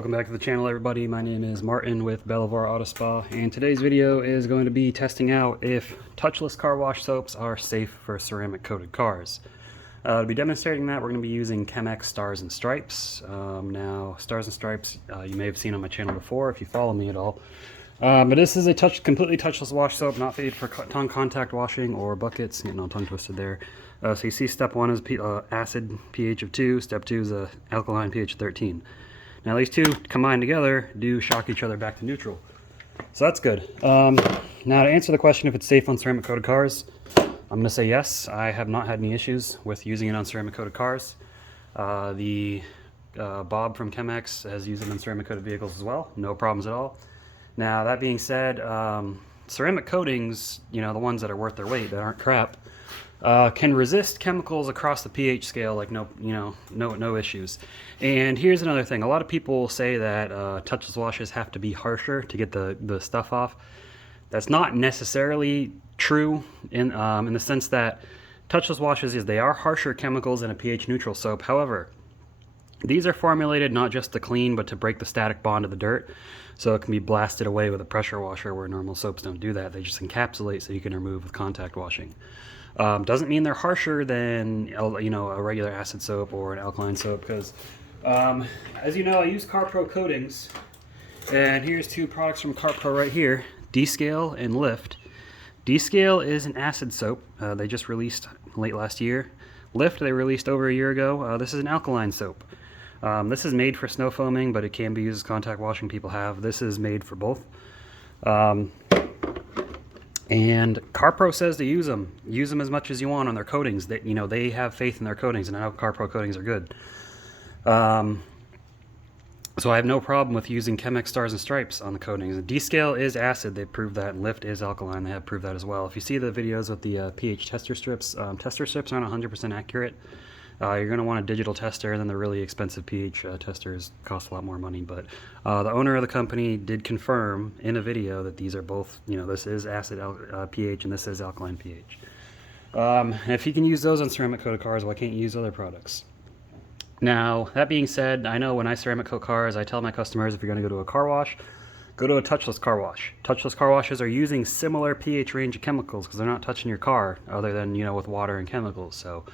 Welcome back to the channel, everybody. My name is Martin with Belvoir Auto Spa, and today's video is going to be testing out if touchless car wash soaps are safe for ceramic coated cars. To be demonstrating that, we're going to be using Chem-X Stars and Stripes. Now, Stars and Stripes, you may have seen on my channel before if you follow me at all. But this is a completely touchless wash soap, not fitted for tongue contact washing or buckets. Getting all tongue twisted there. So you see, step 1 is acid pH of 2. Step 2 is alkaline pH of 13. Now these two combined together do shock each other back to neutral. So that's good. Now to answer the question if it's safe on ceramic coated cars, I'm going to say yes. I have not had any issues with using it on ceramic coated cars. Bob from Chem-X has used it on ceramic coated vehicles as well. No problems at all. Now that being said, ceramic coatings, the ones that are worth their weight, that aren't crap, can resist chemicals across the pH scale like no issues. And here's another thing. A lot of people say that touchless washes have to be harsher to get the stuff off. That's not necessarily true in the sense that touchless washes, they are harsher chemicals than a pH neutral soap. However, these are formulated not just to clean, but to break the static bond of the dirt. So it can be blasted away with a pressure washer, where normal soaps don't do that. They just encapsulate so you can remove with contact washing. Doesn't mean they're harsher than a regular acid soap or an alkaline soap, because as you know, I use CarPro coatings, and here's two products from CarPro right here, D-Scale and Lift. D-Scale is an acid soap. They just released late last year. Lift they released over a year ago. This is an alkaline soap. This is made for snow foaming, but it can be used as contact washing. People have. This is made for both. And CarPro says to use them. Use them as much as you want on their coatings. They have faith in their coatings, and I know CarPro coatings are good. So I have no problem with using Chem-X Stars and Stripes on the coatings. And D-Scale is acid, they proved that, and Lift is alkaline, they have proved that as well. If you see the videos with the pH tester strips aren't 100% accurate. You're going to want a digital tester, and then the really expensive pH testers cost a lot more money. But the owner of the company did confirm in a video that these are both, this is acid pH and this is alkaline pH. And if you can use those on ceramic coated cars, why can't you use other products? Now, that being said, I know when I ceramic coat cars, I tell my customers if you're going to go to a car wash, go to a touchless car wash. Touchless car washes are using similar pH range of chemicals because they're not touching your car other than, with water and chemicals. So,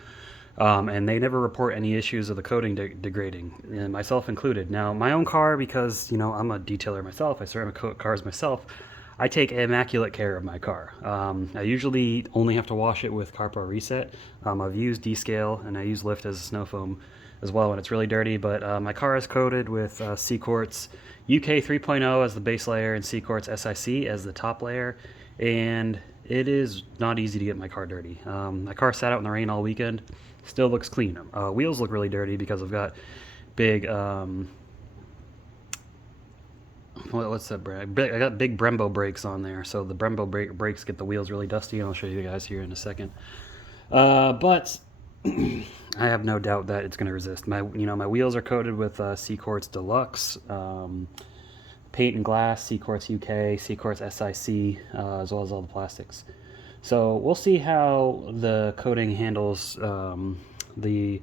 and they never report any issues of the coating degrading, and myself included. Now, my own car, because, I'm a detailer myself, I ceramic coat cars myself, I take immaculate care of my car. I usually only have to wash it with CarPro Reset. I've used D-Scale and I use Lift as a snow foam as well when it's really dirty, but my car is coated with Cquartz UK 3.0 as the base layer and Cquartz SIC as the top layer, and it is not easy to get my car dirty. My car sat out in the rain all weekend, still looks clean. Wheels look really dirty because I've got big, what's that brand? I got big Brembo brakes on there, so the Brembo brakes get the wheels really dusty, and I'll show you guys here in a second. But I have no doubt that it's going to resist. My wheels are coated with Cquartz Deluxe, paint and glass, Cquartz UK, Cquartz SIC, as well as all the plastics. So we'll see how the coating handles the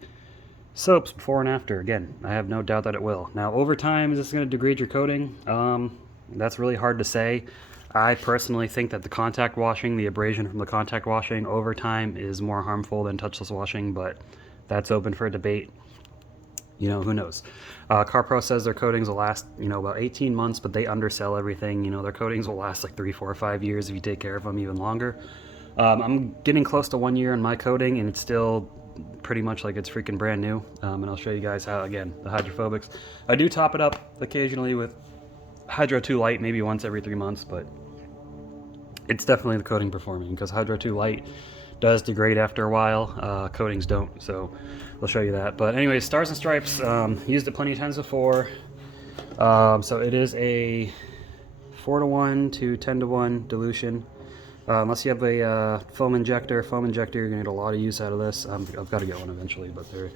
soaps before and after. Again, I have no doubt that it will. Now, over time, is this going to degrade your coating? That's really hard to say. I personally think that the contact washing, the abrasion from the contact washing over time is more harmful than touchless washing, but that's open for debate. Who knows? CarPro says their coatings will last, about 18 months, but they undersell everything. Their coatings will last like 3, 4, 5 years if you take care of them, even longer. I'm getting close to 1 year in my coating, and it's still pretty much like it's freaking brand new. And I'll show you guys how, again, the hydrophobics. I do top it up occasionally with Hydro 2 Light, maybe once every 3 months, but it's definitely the coating performing, because Hydro 2 Light does degrade after a while. Coatings don't, so I'll show you that. But anyways, Stars and Stripes, used it plenty of times before. So it is a 4:1 to 10:1 dilution. Unless you have a foam injector, you're going to get a lot of use out of this. I've got to get one eventually, but they're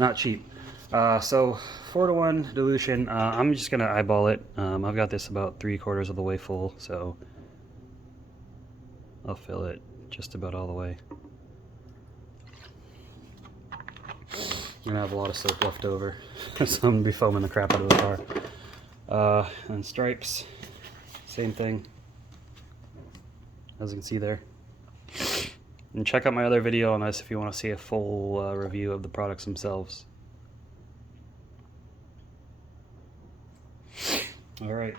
not cheap. So 4:1 dilution, I'm just going to eyeball it. I've got this about 3/4 of the way full, so I'll fill it just about all the way. I'm going to have a lot of soap left over, so I'm going to be foaming the crap out of the car. And stripes, same thing, as you can see there. And check out my other video on this if you want to see a full review of the products themselves. Alright,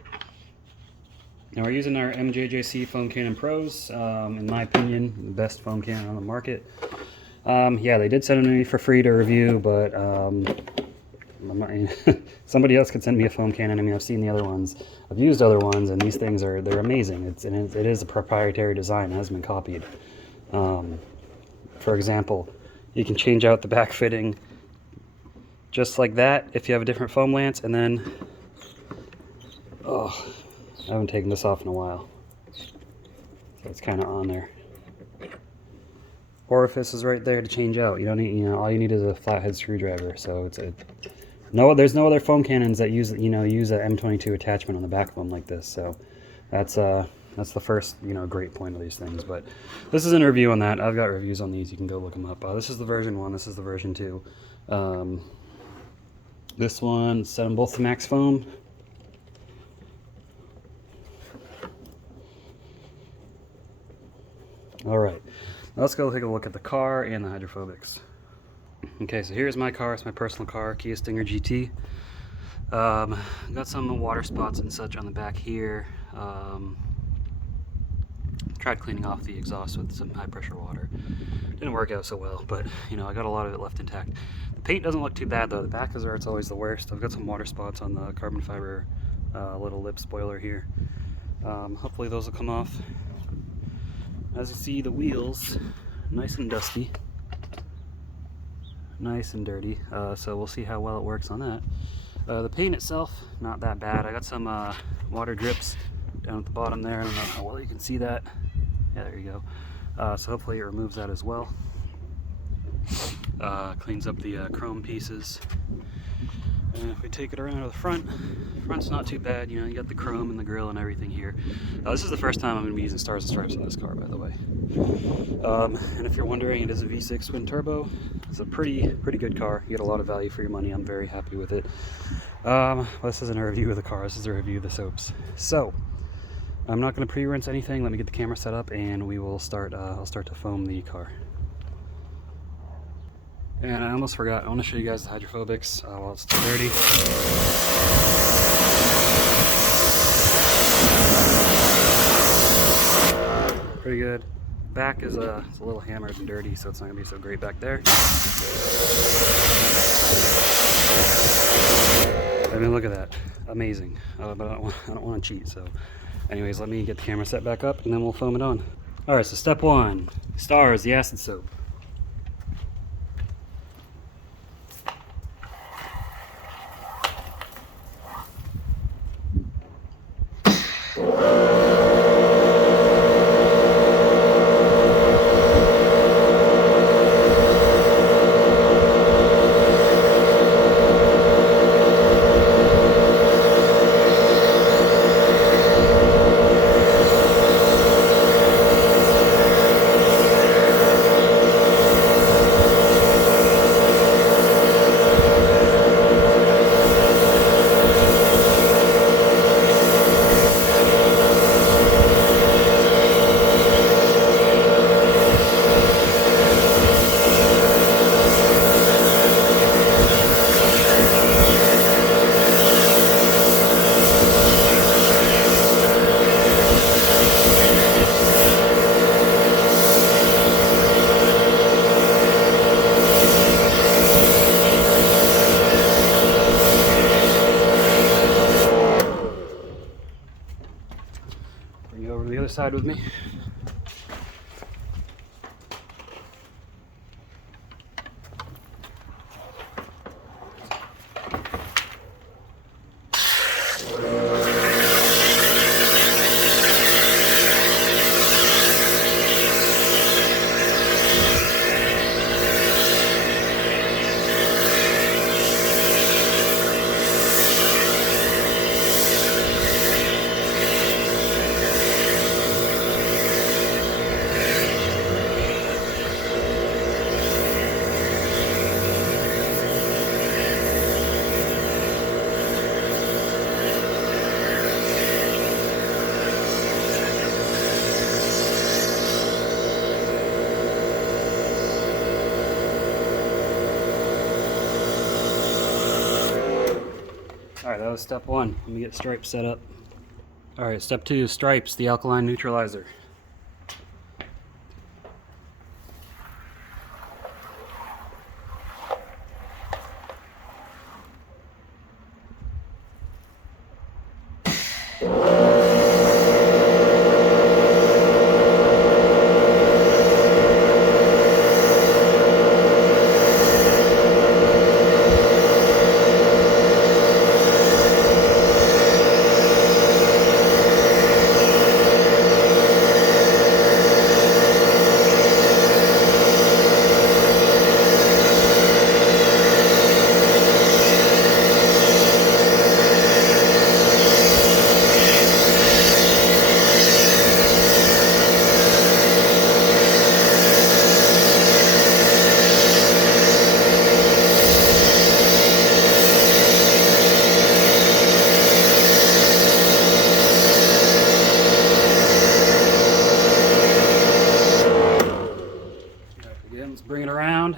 now we're using our Mjjc foam cannon pros. In my opinion, the best foam cannon on the market. Yeah, they did send them to me for free to review, but somebody else could send me a foam cannon. I mean, I've seen the other ones, I've used other ones, and these things they're amazing. It is a proprietary design, it hasn't been copied. For example, you can change out the back fitting just like that if you have a different foam lance, and then, oh, I haven't taken this off in a while, so it's kind of on there. Orifice is right there to change out. You don't need, all you need is a flathead screwdriver. So there's no other foam cannons that use a M22 attachment on the back of them like this. So that's the first great point of these things. But this isn't a review on that. I've got reviews on these. You can go look them up. This is the version 1. This is the version 2. This one set on both the max foam. All right. Let's go take a look at the car and the hydrophobics. Okay, so here's my car. It's my personal car, Kia Stinger GT. Got some water spots and such on the back here. Tried cleaning off the exhaust with some high pressure water. Didn't work out so well, but I got a lot of it left intact. The paint doesn't look too bad though. The back is where it's always the worst. I've got some water spots on the carbon fiber little lip spoiler here. Hopefully those will come off. As you see, the wheels, nice and dusty, nice and dirty, so we'll see how well it works on that. The paint itself, not that bad. I got some water drips down at the bottom there. I don't know how well you can see that. Yeah, there you go. So hopefully it removes that as well. Cleans up the chrome pieces. And if we take it around to the front's not too bad. You got the chrome and the grill and everything here. This is the first time I'm going to be using stars and stripes on this car, by the way. And if you're wondering, it is a V6 twin turbo. It's a pretty good car. You get a lot of value for your money. I'm very happy with it. Well, this isn't a review of the car. This is a review of the soaps. So I'm not going to pre-rinse anything. Let me get the camera set up, and we will start. I'll start to foam the car. And I almost forgot, I want to show you guys the hydrophobics while it's still dirty. Pretty good. Back is it's a little hammered and dirty, so it's not going to be so great back there. I mean, look at that. Amazing. But I don't want to cheat, so anyways, let me get the camera set back up and then we'll foam it on. Alright, so step 1, Stars, the acid soap. Bring you over to the other side with me. Alright, that was step one. Let me get stripes set up. Alright, step two, stripes, the alkaline neutralizer. Let's bring it around.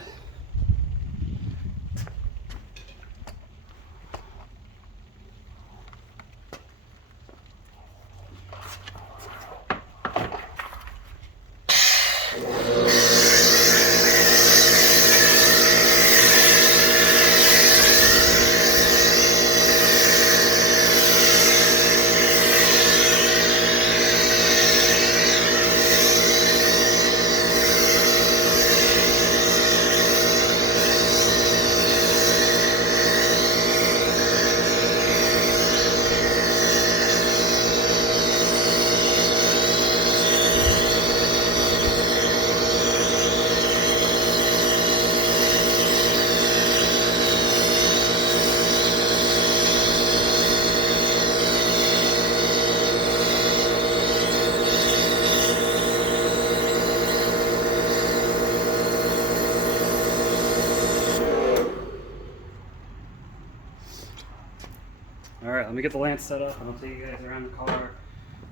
Alright, let me get the lamp set up and I'll take you guys around the car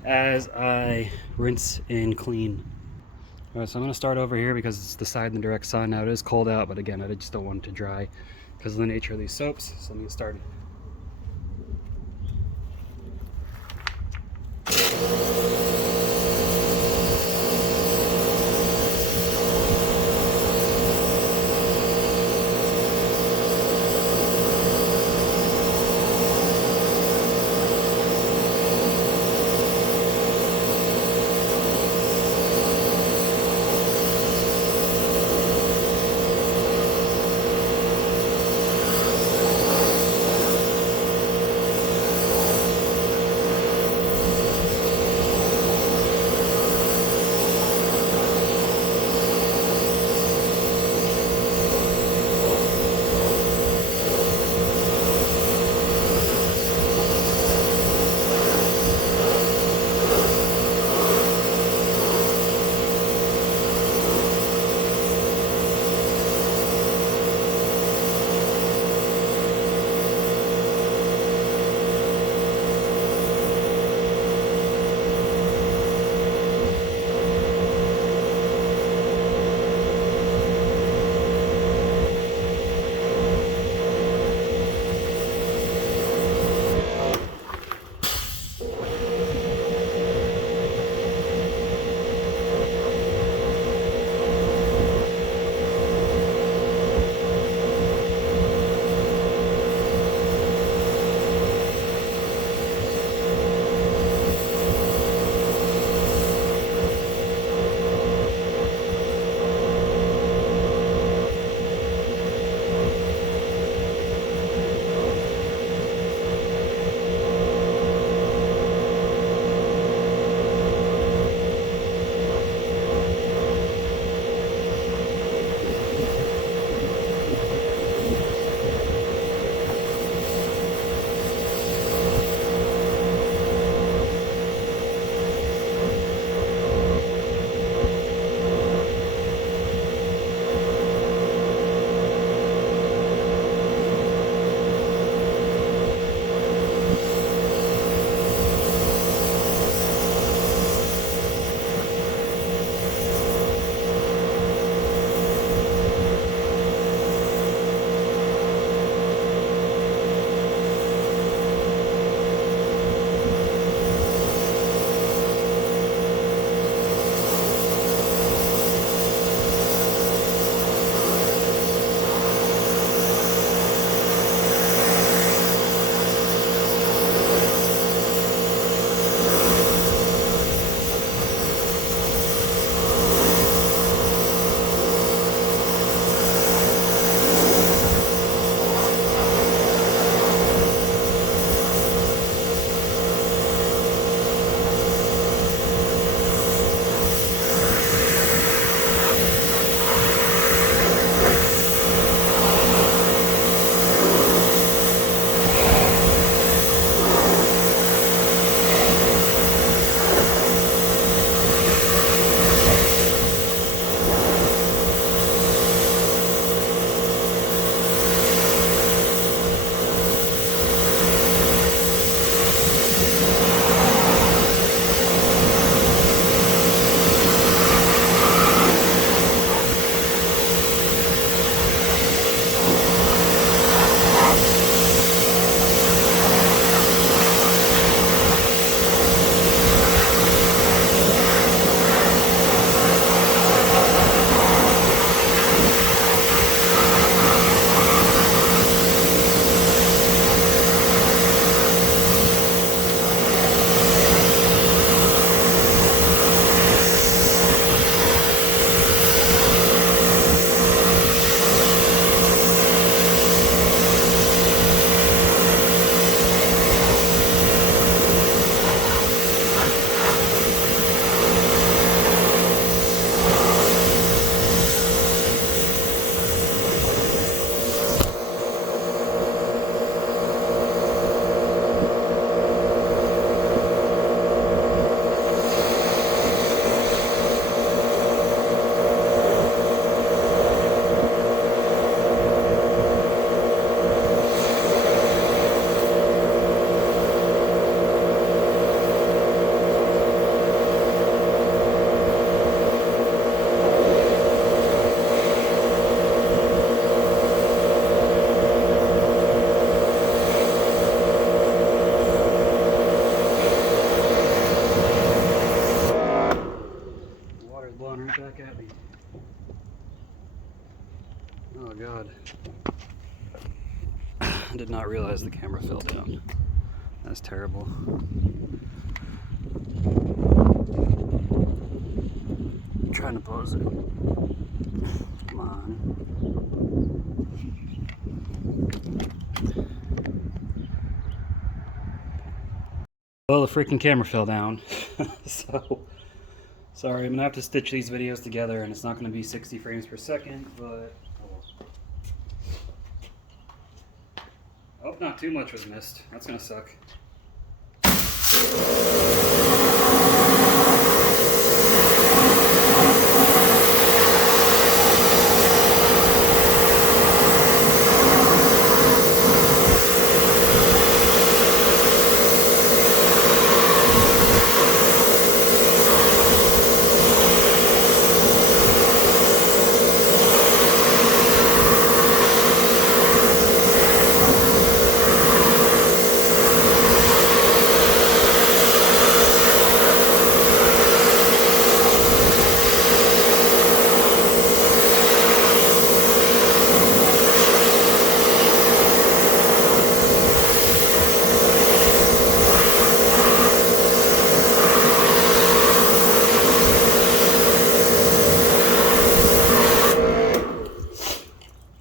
as I rinse and clean. Alright, so I'm going to start over here because it's the side in the direct sun. Now it is cold out, but again, I just don't want it to dry because of the nature of these soaps. So let me get started. Oh god. I did not realize the camera fell down. That's terrible. I'm trying to pause it. Come on. Well, the freaking camera fell down. So, sorry, I'm gonna have to stitch these videos together, and it's not gonna be 60 frames per second, but oh, not too much was missed. That's gonna suck.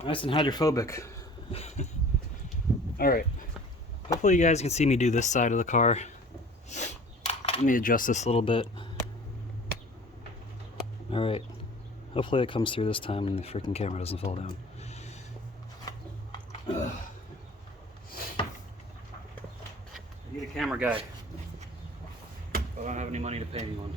Nice and hydrophobic. Alright. Hopefully you guys can see me do this side of the car. Let me adjust this a little bit. Alright. Hopefully it comes through this time and the freaking camera doesn't fall down. I need a camera guy. But I don't have any money to pay anyone.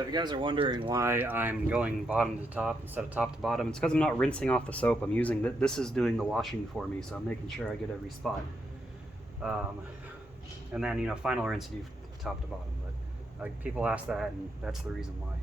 If you guys are wondering why I'm going bottom to top instead of top to bottom, it's because I'm not rinsing off the soap. I'm using this is doing the washing for me, so I'm making sure I get every spot. And then, you know, final rinse do top to bottom. But like, people ask that, and that's the reason why.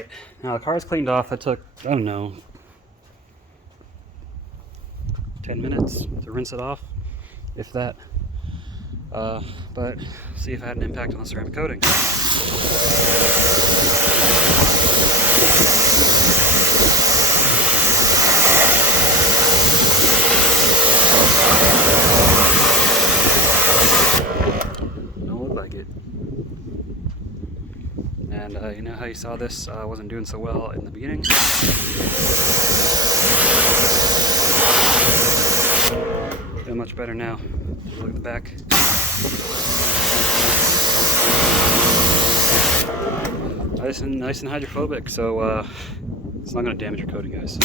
Alright, now the car's cleaned off. It took, I don't know, 10 minutes to rinse it off, if that. But see if it had an impact on the ceramic coating. Don't look like it. And you know how you saw this wasn't doing so well in the beginning? Doing much better now. Look at the back. Nice and hydrophobic, so it's not going to damage your coating, guys.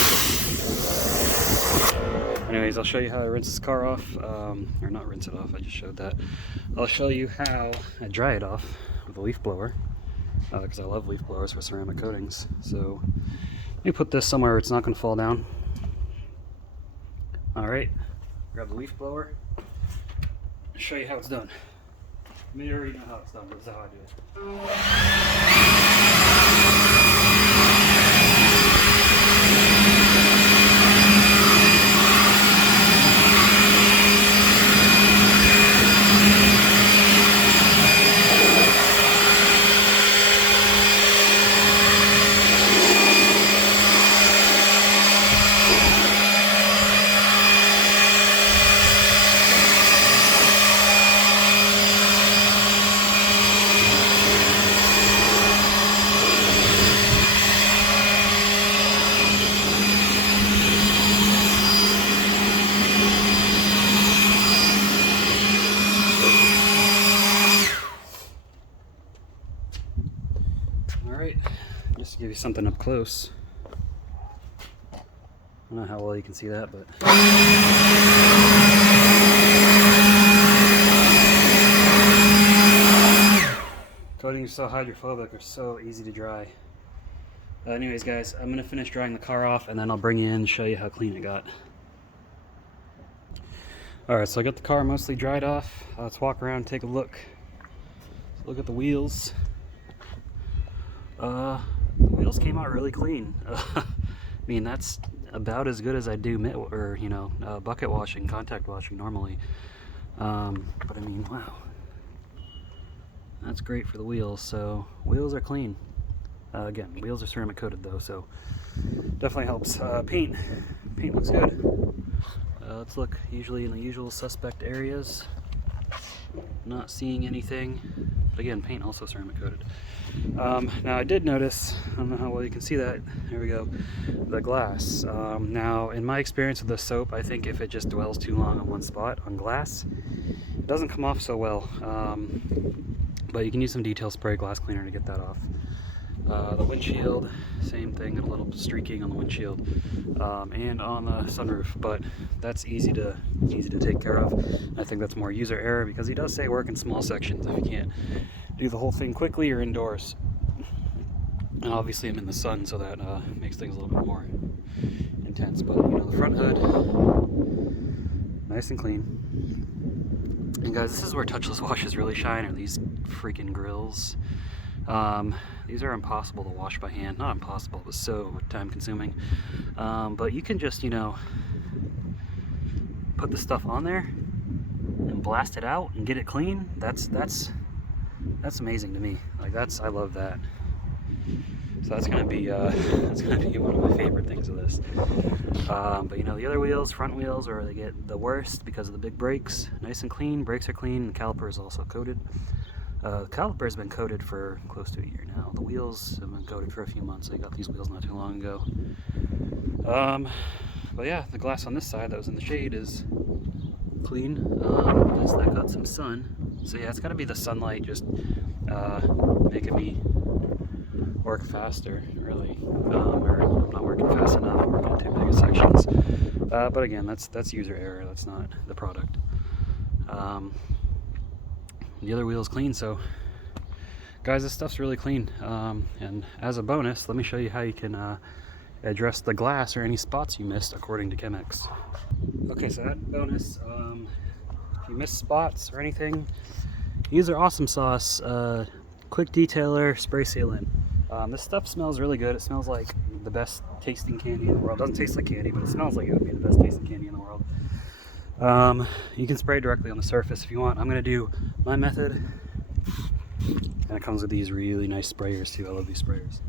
Anyways, I'll show you how I rinse this car off. Or not rinse it off, I just showed that. I'll show you how I dry it off with a leaf blower, because I love leaf blowers for ceramic coatings. So let me put this somewhere where it's not going to fall down. Alright, grab the leaf blower. I'll show you how it's done. You may already know how it's done, but this is how I do it. Alright, just to give you something up close. I don't know how well you can see that, but coatings so hydrophobic are so easy to dry. Anyways guys, I'm going to finish drying the car off and then I'll bring you in and show you how clean it got. Alright, so I got the car mostly dried off. Let's walk around and take a look. Let's look at the wheels. The wheels came out really clean. I mean, that's about as good as I do bucket washing, contact washing normally. But I mean, wow, that's great for the wheels. So wheels are clean. Again, wheels are ceramic coated though, so definitely helps. Paint looks good. Let's look usually in the usual suspect areas. Not seeing anything, but again, paint also ceramic coated. Now I did notice, I don't know how well you can see that, there we go, the glass. Now in my experience with the soap, I think if it just dwells too long on one spot on glass, it doesn't come off so well. But you can use some detail spray glass cleaner to get that off. The windshield, same thing, a little streaking on the windshield, and on the sunroof, but that's easy to take care of. I think that's more user error because he does say work in small sections if you can't do the whole thing quickly or indoors. And obviously I'm in the sun, so that makes things a little bit more intense. But you know, the front hood, nice and clean. And guys, this is where touchless washes really shine, are these freaking grills. These are impossible to wash by hand. Not impossible, but so time consuming. But you can just, put the stuff on there and blast it out and get it clean. That's amazing to me. Like I love that. So that's gonna be one of my favorite things of this. But the other wheels, front wheels, they get the worst because of the big brakes. Nice and clean. Brakes are clean. The caliper is also coated. The caliper's been coated for close to a year now. The wheels have been coated for a few months. I got these wheels not too long ago. But yeah, the glass on this side that was in the shade is clean. That got some sun. So yeah, it's got to be the sunlight just making me work faster, really. Or I'm not working fast enough. I'm working in too big of sections. But again, that's user error. That's not the product. The other wheel is clean, so guys, this stuff's really clean. And as a bonus, let me show you how you can address the glass or any spots you missed according to Chem-X. Okay, so that bonus, if you missed spots or anything, use their awesome sauce, quick detailer spray sealant. This stuff smells really good. It smells like the best tasting candy in the world. It doesn't taste like candy, but it smells like it would be the best tasting candy in the world. You can spray directly on the surface if you want. I'm going to do my method. And it comes with these really nice sprayers too. I love these sprayers.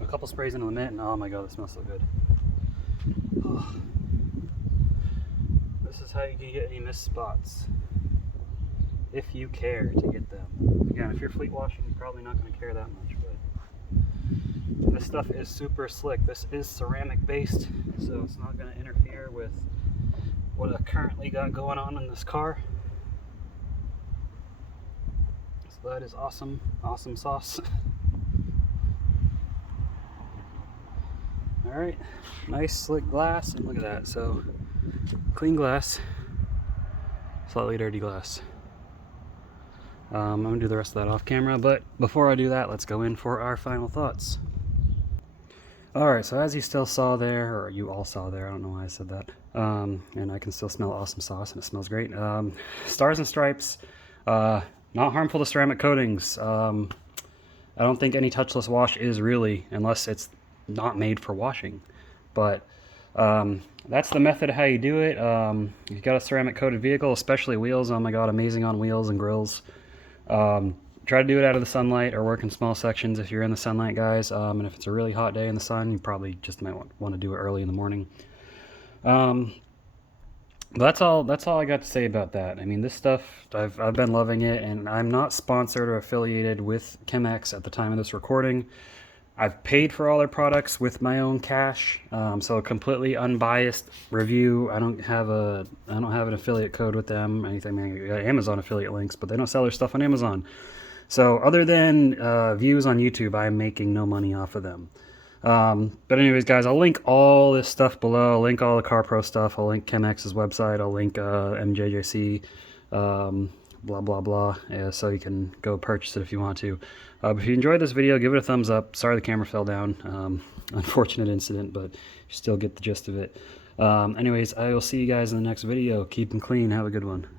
A couple sprays into the mitt and oh my god, it smells so good. Oh. This is how you can get any missed spots. If you care to get them. Again, if you're fleet washing, you're probably not going to care that much, but this stuff is super slick. This is ceramic based, so it's not going to interfere with what I currently got going on in this car. So that is awesome, awesome sauce. Alright, nice slick glass, and look at that. So, clean glass, slightly dirty glass. I'm going to do the rest of that off camera, but before I do that, let's go in for our final thoughts. Alright, so as you still saw there, or you all saw there, I don't know why I said that, and I can still smell awesome sauce, and it smells great. Stars and Stripes, not harmful to ceramic coatings. I don't think any touchless wash is really, unless it's not made for washing. But that's the method of how you do it. You've got a ceramic coated vehicle, especially wheels. Oh my god, amazing on wheels and grills. Try to do it out of the sunlight or work in small sections if you're in the sunlight, guys. And if it's a really hot day in the sun, you probably just might want to do it early in the morning. That's all I got to say about that. I mean, this stuff, I've been loving it, and I'm not sponsored or affiliated with Chem-X at the time of this recording. I've paid for all their products with my own cash, so a completely unbiased review. I don't have an affiliate code with them, anything. I mean, I got Amazon affiliate links, but they don't sell their stuff on Amazon. So other than views on YouTube, I'm making no money off of them. But anyways, guys, I'll link all this stuff below. I'll link all the CarPro stuff. I'll link Chem-X's website. I'll link Mjjc, blah, blah, blah, so you can go purchase it if you want to. But if you enjoyed this video, give it a thumbs up. Sorry the camera fell down. Unfortunate incident, but you still get the gist of it. Anyways, I will see you guys in the next video. Keep them clean. Have a good one.